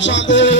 chanter,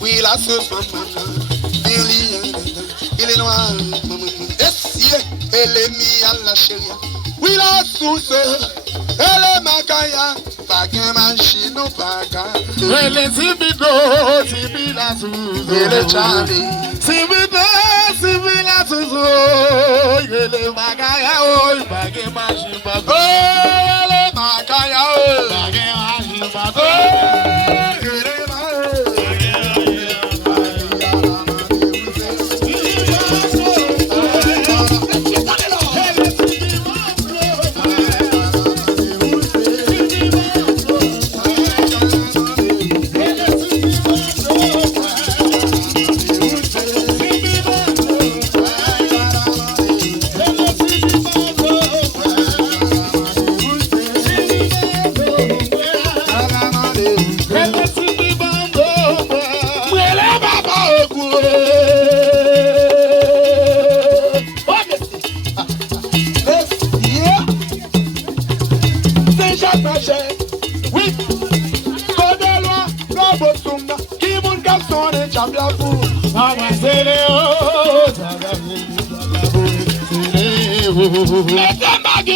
Oui, la sauce, il est noir, elle est mise à la chérie. Oui, la sauce, elle est macaya, pas qu'un machine ou pas qu'un. Elle est Sibido, Sibi la sauce. Elle est Charlie. Sibido, Sibi la sauce. Elle est macaya, pas qu'un machine, pas qu'un. Elle est macaya, pas qu'un machine, pas qu'un.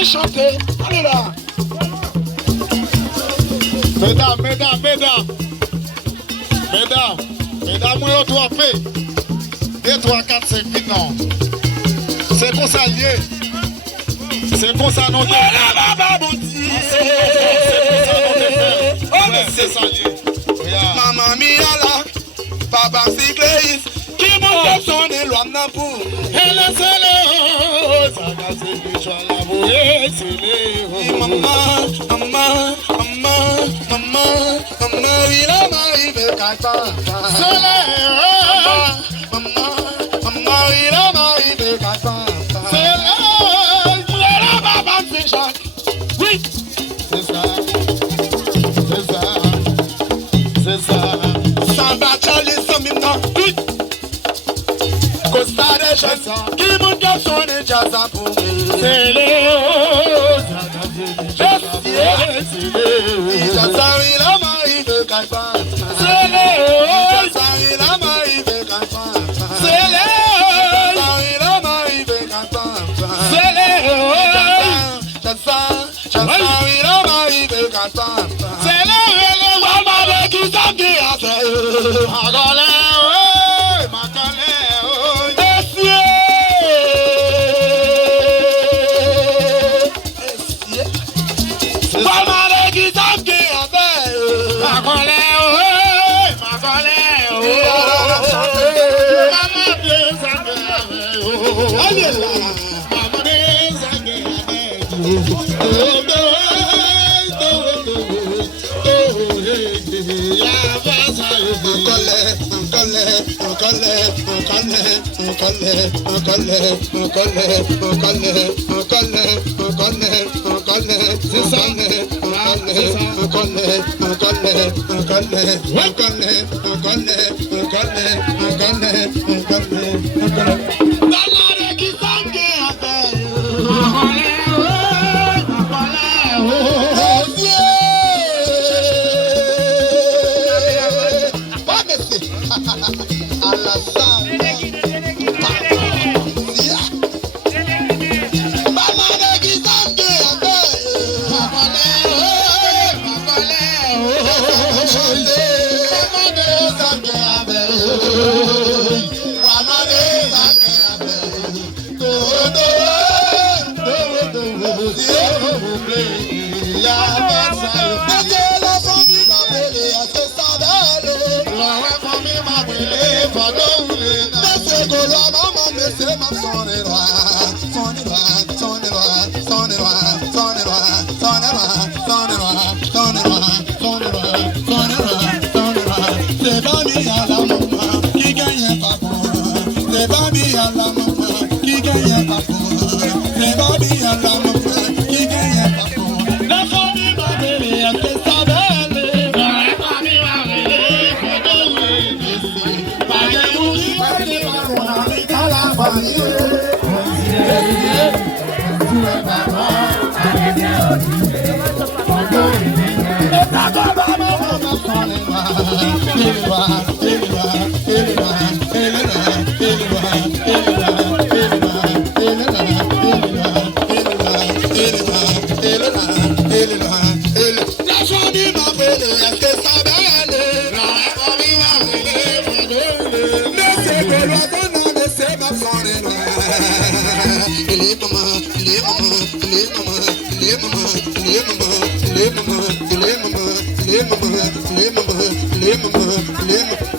Chanter. Allez là. Mesdames, moi, toi, fait. 2, 3, 4, 5, 8, non. C'est pour ça lié. C'est pour ça non. C'est ça lié. Maman mia là, papa cycliste, qui monte son éloignement pour. Elle est seule, ça casse le choix la bouée, c'est les maman, il a m'arrivé qu'à ça. Maman, il a m'arrivé qu'à ça. Oui, c'est ça. Ça va Charlie, ça m'imna. Oui. Costa de Chassa, qui monte son échassa pour lui. C'est Léo, Chassa, il a m'arrivé qu'à ça. c'est Léo, Chassa, il a m'arrivé qu'à ça. c'est Léo, Chassa, il a m'arrivé qu'à ça. c'est Léo, Chassa, il a m'arrivé qu'à ça. c'est Léo, Maman qui s'en dit à ça. Son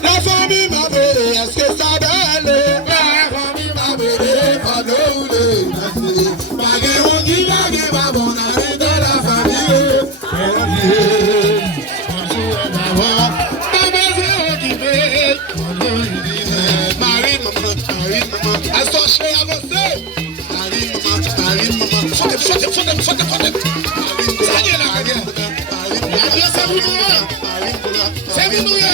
La famille m'a brûlé, est-ce que ça va aller? La famille m'a brûlé, pas de roulé. Baguette, on dit baguette, ma bonne amie de la famille. Marie, maman, elles sont chères avancées. Marie, maman, faut dem. Ça y est, la baguette. C'est vous, c'est vous,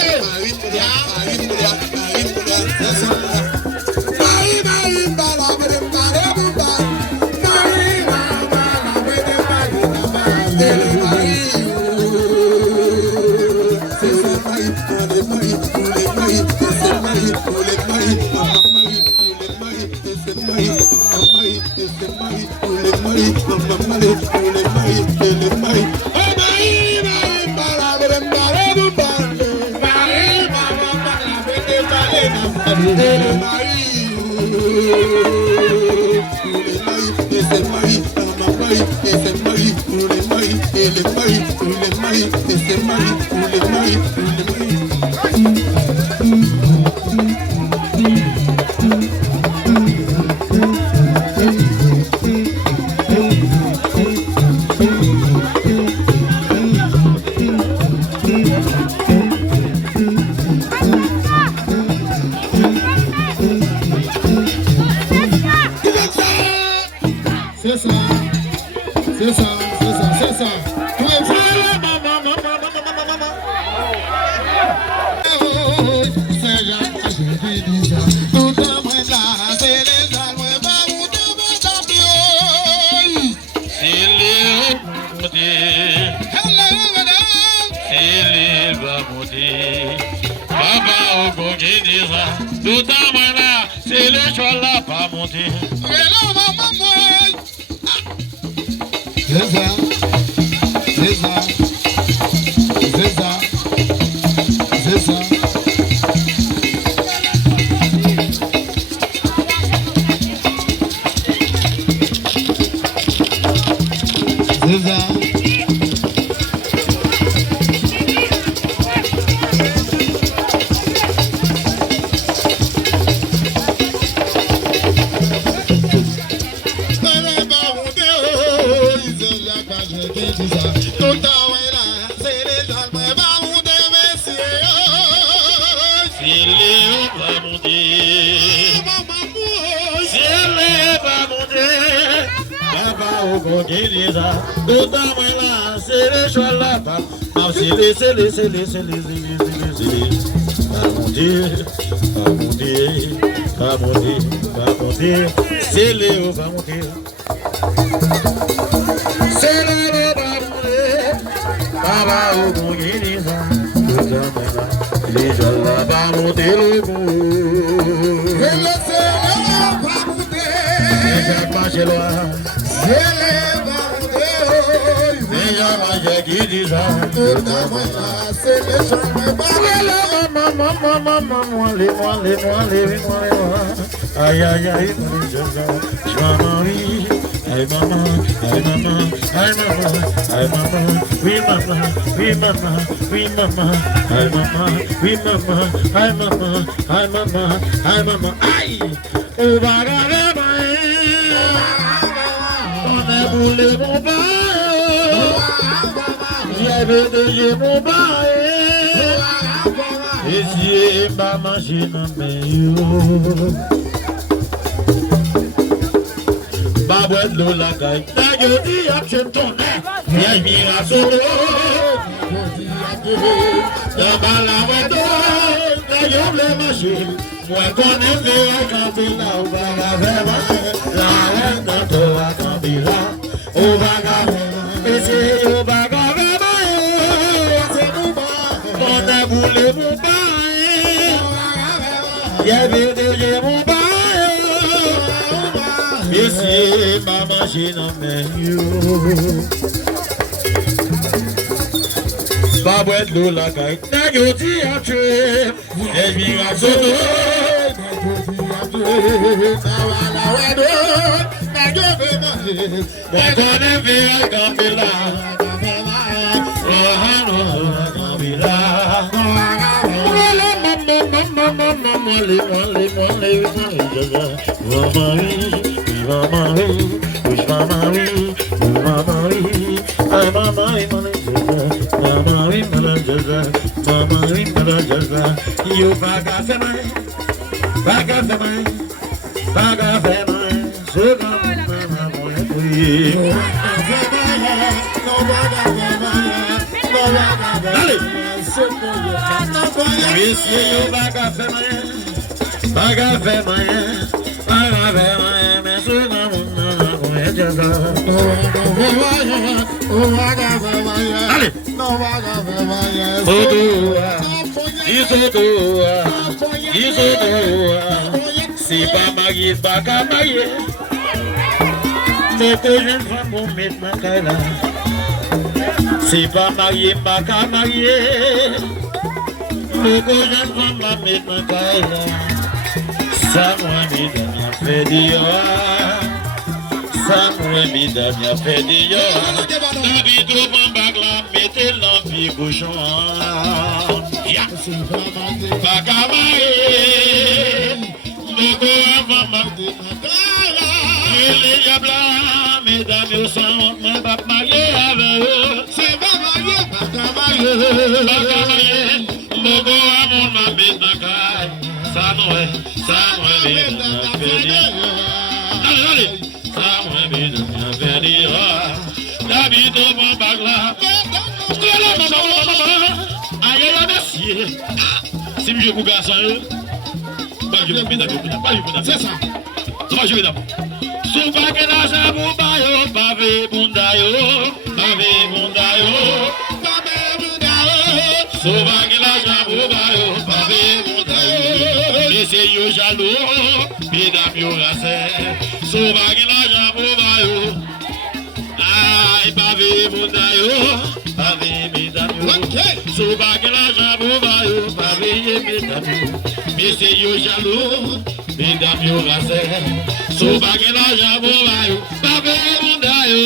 C'est le choix là, pas monter. C'est Léo va monter. C'est Léo va monter. Baba au Gonguiniza. Les gens là va monter le goût. C'est Léo va monter. Les gens pas chez moi. C'est Léo va monter. Les gens pas qui disent. C'est les gens aïe aïe aïe, je m'en marie. Aïe maman, aïe maman, aïe maman, aïe maman, oui maman, oui maman, oui maman, aïe maman, oui maman, aïe maman, aïe maman, aïe maman, aïe. On va garder on est boulé mon bail, j'avais déjà mon bail. Et si ma machine meilleure, ma boîte de la caille, ta gueule dit à que ton viens m'y assurer, ta balle à yo le machine. Moi connais le campila, on va la faire. La reine de la campila, on va la faire. Et c'est au bagarre, c'est mon bar. On a boulé mon bar. Y'a vu de mon bar. Et c'est ma machine en main. Pas boire de l'eau la caille, n'a yo dit à tuer, et bien à sauter, you bagasemai, so c'est pas marié, pas qu'à marier. Mais que jeune femme pour mettre ma caille là. C'est pas marié, pas qu'à marier. Mais que jeune femme va mettre ma caille là. Ça moi, mesdames, y'a fait d'hier. Ça moi, mesdames, y'a fait d'hier. David au bambag là, mettez l'envie cochon. Pas qu'à marier. Mais que va m'arrêter ma caille là. Les diables, mesdames, sont pas mariés avec eux. C'est pas marié, pas qu'à marier. Pas qu'à marier. Mais que va mon mettre ma caille. Ça moi, mesdames, fait dire. Allez, ça moi, mesdames, fait dire. David au bambag là. Aïe, aïe, merci. Si je vous garçon, c'est ça. Ça va jouer d'abord. Souba que la jabu bayo, bavé bundayo, bavé bundayo, bavé bundayo. Souba que la jabu bayo, bavé bundayo. Laissez yo jaloux, mesdames yo rassé. Souba que la jabu bayo, aïe bavé bundayo, bavé mesdames yo. Souba que la jabu bayo, bavé mesdames yo. Laissez yo jaloux, mesdames yo rassé. Souba que la jabu bayo, bavé bundayo,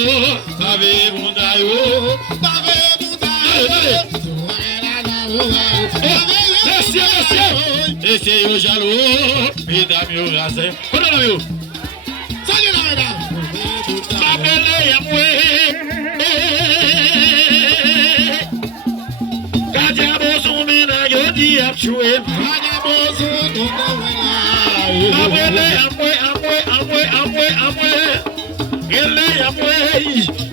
bavé bundayo, bavé bundayo. Laissez yo jaloux, mesdames yo rassé. Comment là yo? Salut la mesdames. M'appelez à moi. Kajabo soumena yo di a tué. Kajabo soumena. M'appelez à moi. Ele ya moi.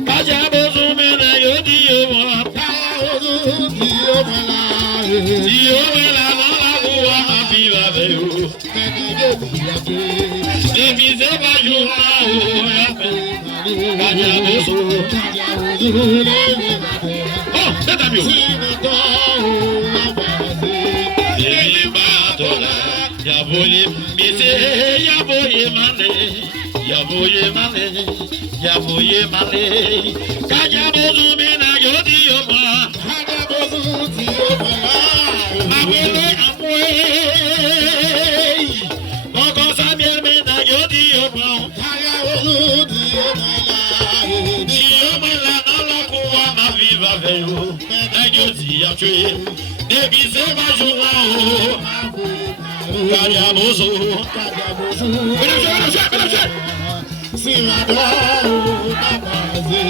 Kajabo soumena yo di yo moi. Kajabo di yo moi. Di yo moi. Viva veio, se quiser vai jogar o Cadiaboso. Oh, tenta meu. Ele batola, já vou lhe meter, já vou lhe mandar, já vou lhe mandar, já vou lhe mandar. Cadiaboso me na idioma, Cadiaboso idioma. Veio, é que eu tinha feito, deve ser mais um Cadiaboso. Se adoro na base,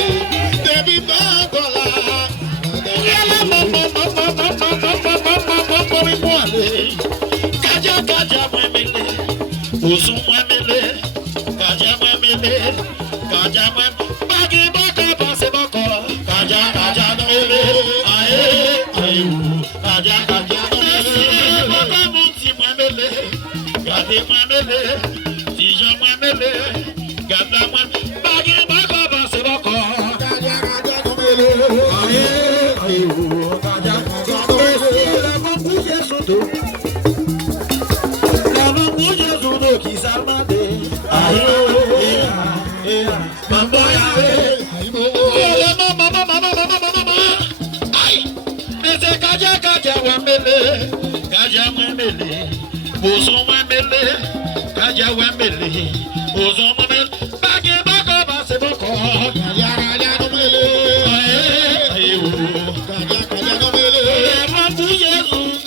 deve bandolar. Cadia, mãe, mele, o zum é mele, cadia, mãe, mele, cadia, mãe, pague boca pra ser bocó, cadia. Aê, aê, cadia, mele, Gade moi mêlé, si j'en moi mêlé, gade la moi, bagé ma copa c'est bon corps. Gade non mêlé, aïe oh, gade la moi bouger son dos. La moi bouger son dos qui s'almande. Aïe oh, maman ya aïe, mais c'est kaja wa mêlé, kaja moi mêlé. Ozo mamele, kaja wamele, ozo mamele, bagé bako base boko, kaja no mele, aye o, kaja no mele, mamu Jesus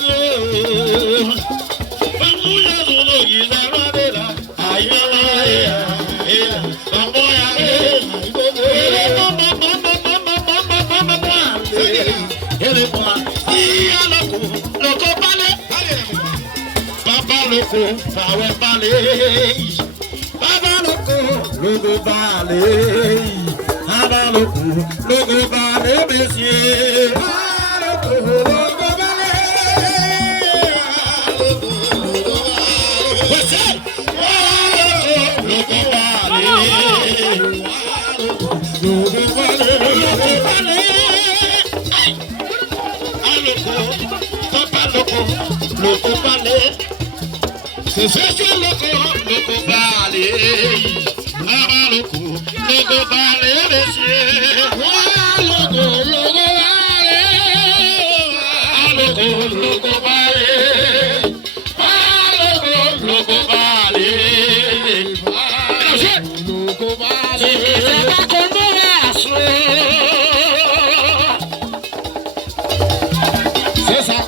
no giza mabela, aye mambo ya ele mama, iya loko pale. Loko, power ballet. Baba loko, logo ballet. Baba loko, logo ballet, monsieur. Baba loko, logo ballet. Logo ballet. Logo ballet. Logo ballet. Papa loko, logo ballet. C'est ce que le ballet, le ballet, monsieur. Le c'est ça.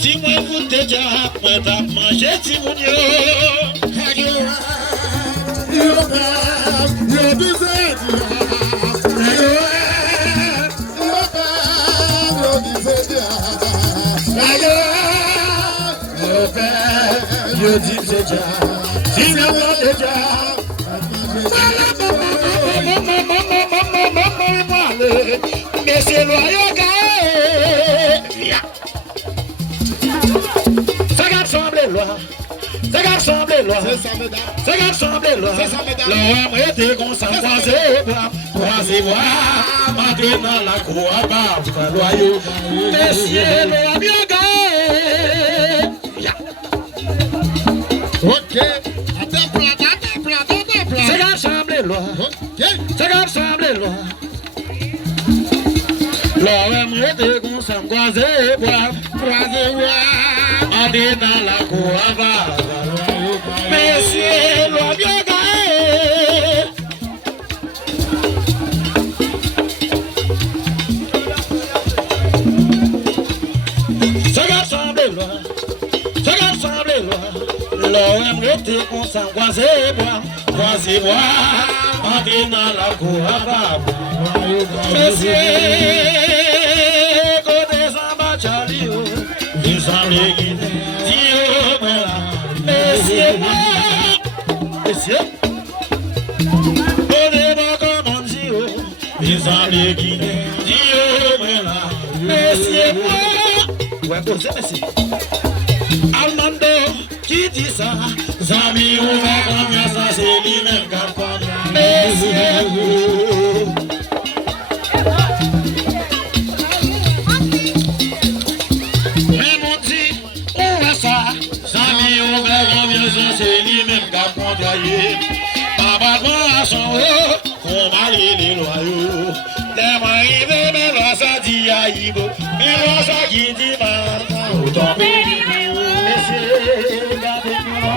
Si moi vous déjà, moi t'as mangé si vous Yo dis déjà, si nous déjà. Mais c'est loyal, C'est qu'à sembler loin. C'est ça, mesdames. C'est qu'à sembler loin. C'est ça, mesdames. L'homme était comme ça, croisé bois. Maintenant la cour à bas, loyaux. Messieurs, l'homme bien gagné. Ok. Attends, plat. C'est qu'à sembler loin. Ok. C'est qu'à sembler loin. L'homme était comme ça, croisé bois. Allez dans la cour à bas. Messieurs, l'homme bien gagné. C'est qu'à sembler loin. C'est qu'à sembler loin. L'homme était comme ça, croisé bois. Allez dans la cour à bas. Messieurs, côté Samba Charlie, ils ont les guidés. Messieurs, côté Bacamanzio, ils ont les guidés. Messieurs, ouais, posez, messieurs. Almando, qui dit ça? Zami, on va comme ça, c'est lui-même qui a connu. Messieurs, mais mon dit, on va ça. Zami, on va comme ça, c'est lui-même qui a connu. Papa, moi, à son haut, on m'a les loyaux. Les mains, mais là, ça dit aïbo. Mais là, ça qui dit maintenant, autant béni. Messieurs, gardez-moi.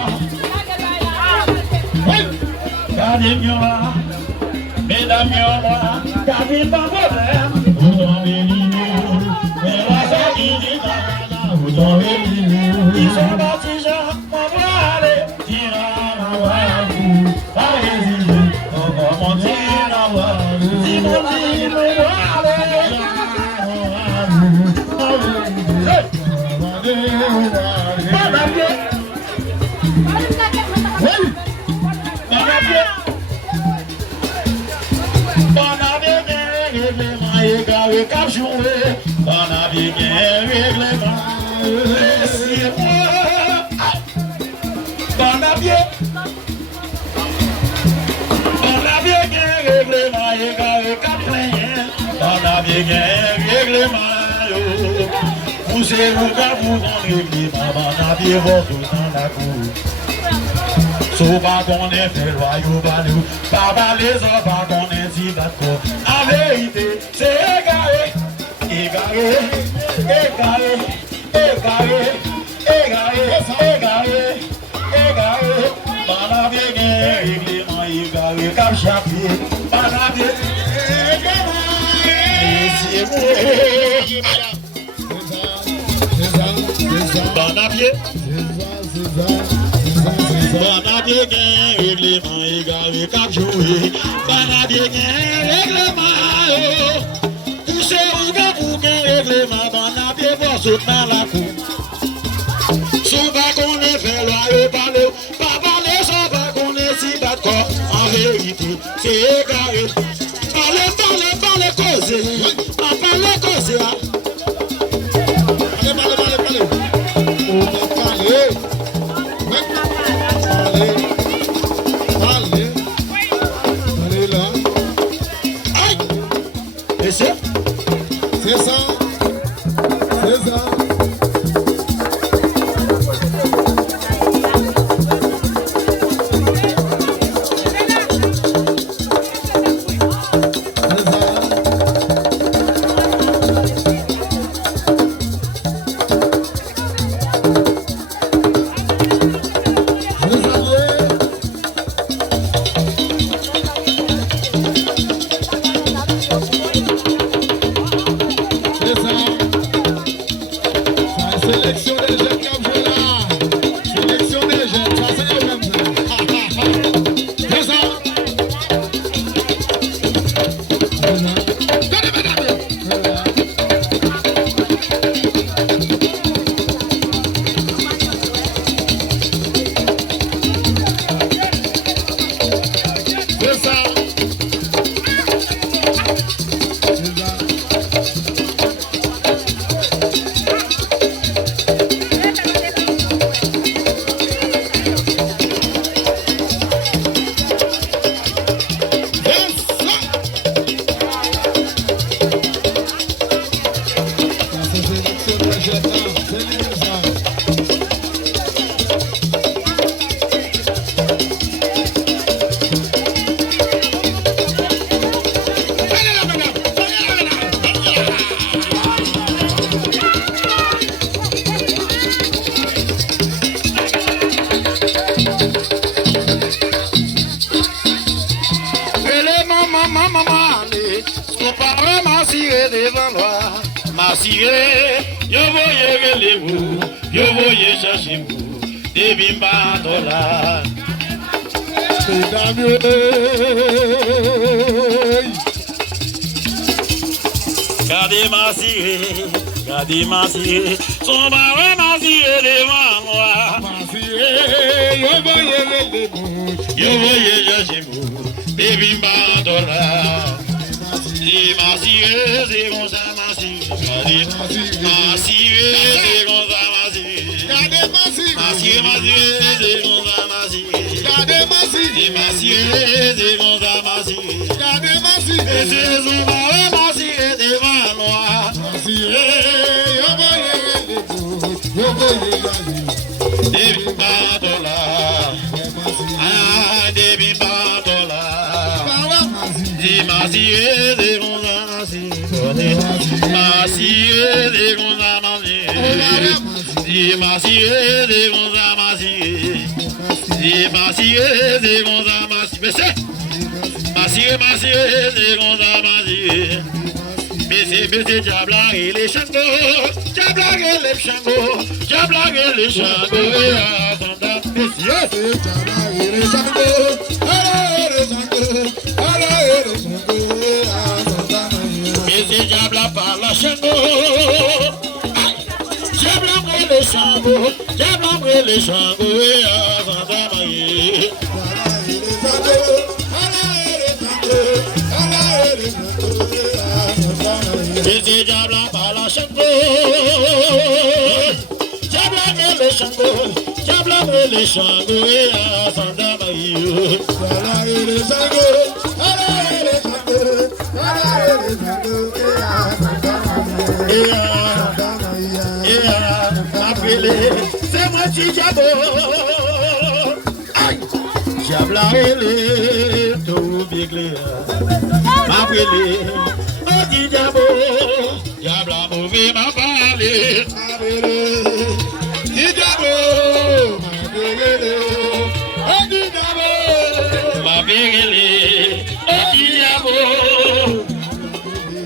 Gardez-moi. Mesdames, moi, gardez pas problème. Autant béni. Mais là, ça qui dit maintenant, autant béni. Ils sont partis, gens, on va aller. Tira, allez-y, on va monter la voie. Vous êtes vous régler, maman n'a bien votre dans la cour. Sauf pas qu'on est fait loyaux, papa les enfants qu'on est si d'accord. En vérité, c'est égaré. Maman a bien réglement, égaré, comme chaque pied. Maman a bien Bon à pied, règlement égaré, cap joué. Bon à pied, règlement. Poussez ou bien pour qu'un règlement, bon à pied, pour sauter dans la cour. Souvent qu'on est fait loyaux, parler, pas parler, souvent qu'on est si d'accord. En vérité, c'est égaré. Parlez, causer. Parlez, causer. Allez. On va parler. Allez là. Aïe! Et c'est? C'est ça. masiré devant loi, masiré, yo voyez les vous, yo voyez chercher vous, des bimba dollars. Gardez masiré, son baron masiré devant moi. Masiré, yo voyez les vous, yo voyez chercher vous, des bimba dollars. Masiré, c'est comme ça, masiré, c'est comme ça, masiré. Masiré, c'est comme ça, masiré. Masiré, c'est comme ça, masiré. C'est son baron masiré devant moi. Masiré, yo voyez des bimba dollars. Ah, des bimba dollars. Masiré, c'est comme ça, masiré. Masiré, c'est comme ça, masiré. Masiré, c'est comme ça, masiré. Masiré, c'est comme ça, masiré. Masiré, c'est comme ça, masiré. Baissez, diable et les changos. Diable et les changos. Diable et les changos. Messieurs, diable et les changos. Messieurs, diable par la chango. Diable et les changos. Diable et les changos. Esse diablo para Xangô, diablo ele Xangô, diablo ele Xangô e a Santa Maria. Diablo ele Xangô, diablo ele Xangô, diablo ele Xangô e a Santa Maria. E a apelé, c'est moi qui diabo. Ai, diablo ele tout biglé, apelé. Diabo, diable mauvais m'a parlé. Diabo, m'a pérélé. Diabo,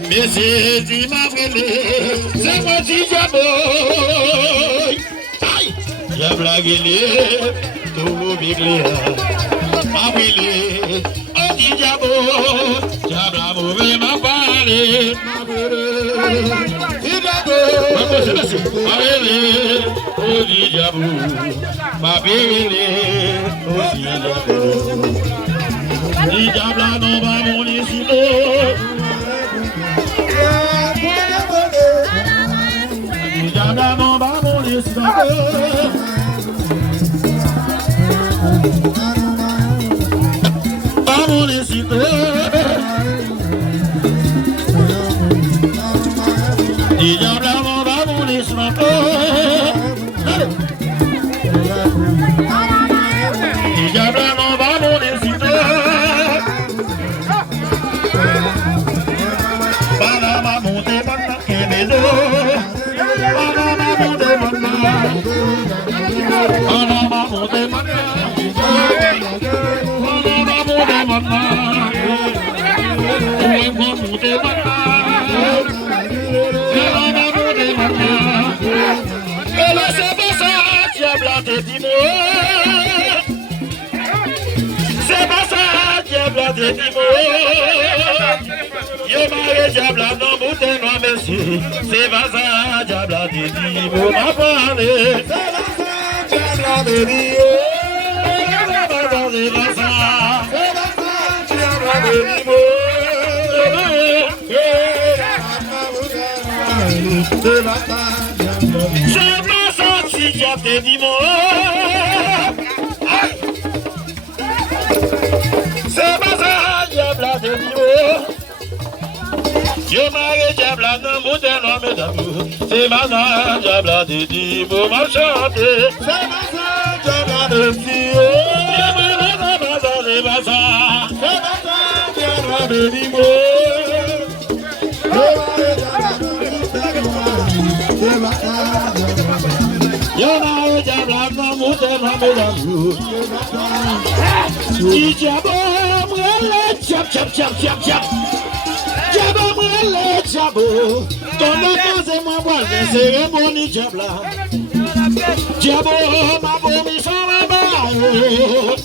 mais c'est dit m'a pérélé. C'est moi qui diabo. Aïe, diable a gueulé, tout biglé. M'a pérélé. Diabo, diable mauvais m'a parlé. Diabo, oh diabo, ma belle, oh diabo. Diable non va mon isilo. Diable non va mon isilo. C'est pas ça, diable, yo marre diable dans bouteille noir monsieur. C'est pas ça, diable, m'a parlé. C'est pas ça, diable, je me sens si j'ai dit moi. C'est pas ça, diable, yo marre diable dans bouteille noir mesdames. C'est pas ça, diable, m'a chanté. C'est pas ça, diable, Diabo, toda coisa é uma guarda, cerimônia diabla. Diabo, ma boa missão é bairro.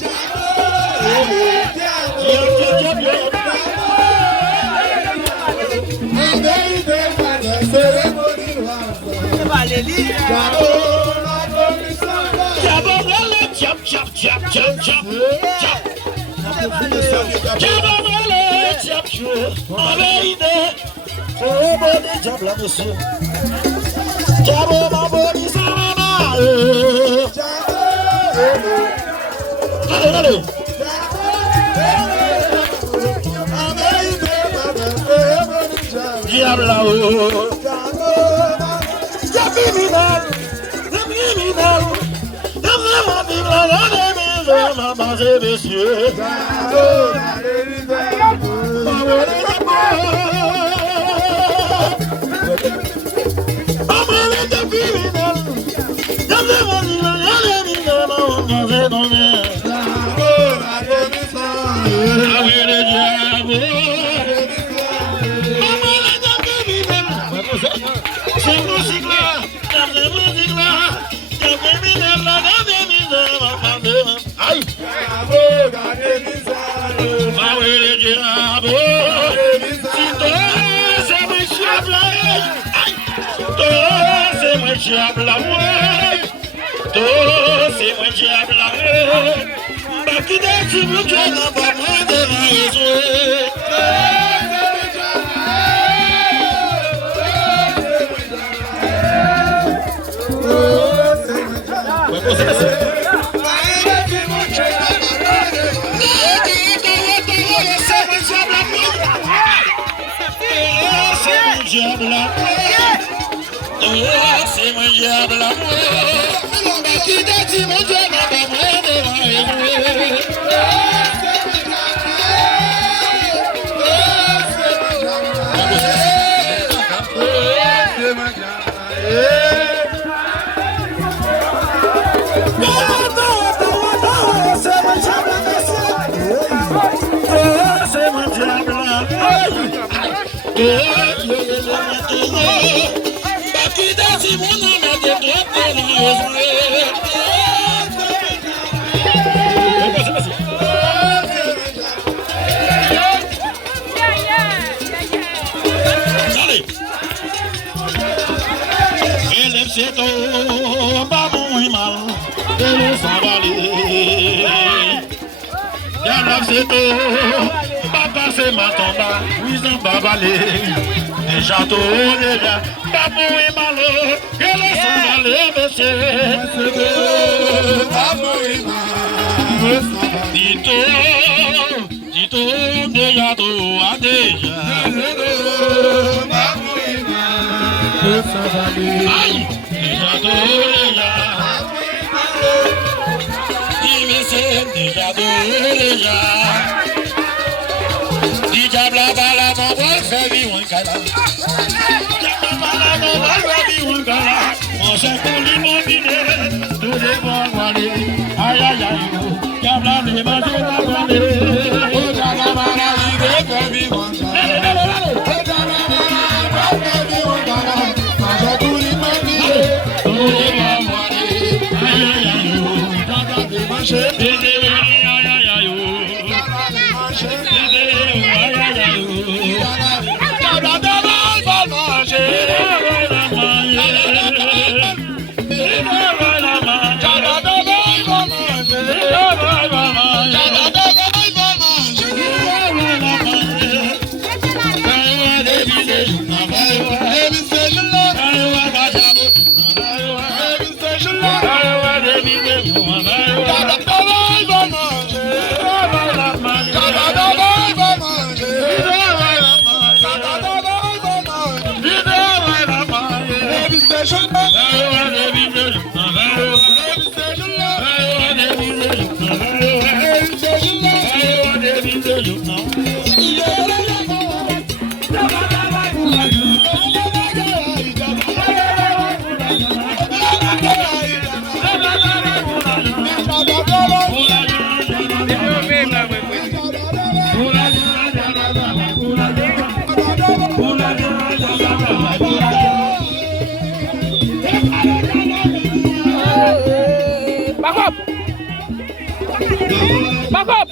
Back up.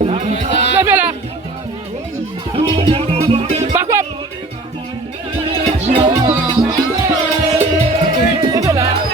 Levez là. Back up. Levez là.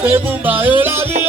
C'est vous, la vie,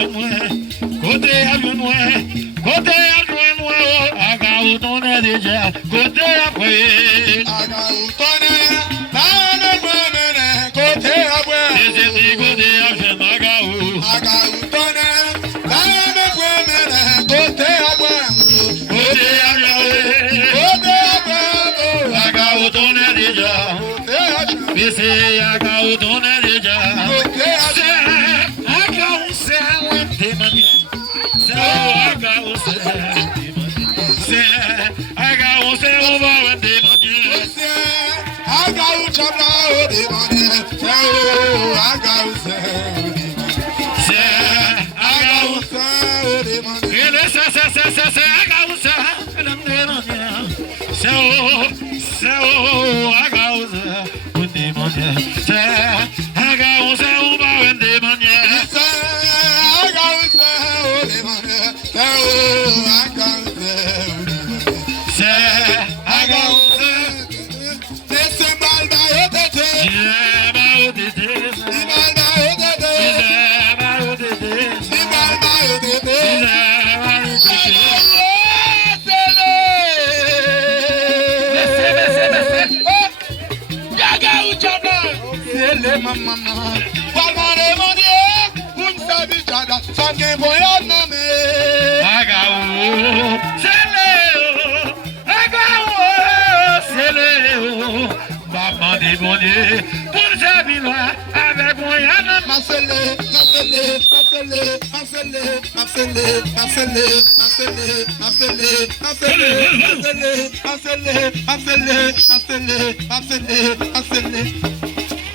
côté avion noir, côté avion noir, aga ou ton est déjà, côté après. Aga ou tonne, bana mene, côté après. Et c'est côté avion aga ou. Aga ou tonne, bana mene, côté après. Côté avion, Côté après. aga ou ton est déjà. Côté après. Et c'est aga ou ton est déjà. Côté après. Aga ou c'est un démon.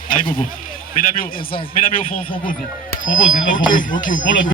Allez, Bobo. Mesdames, font poser. Ok.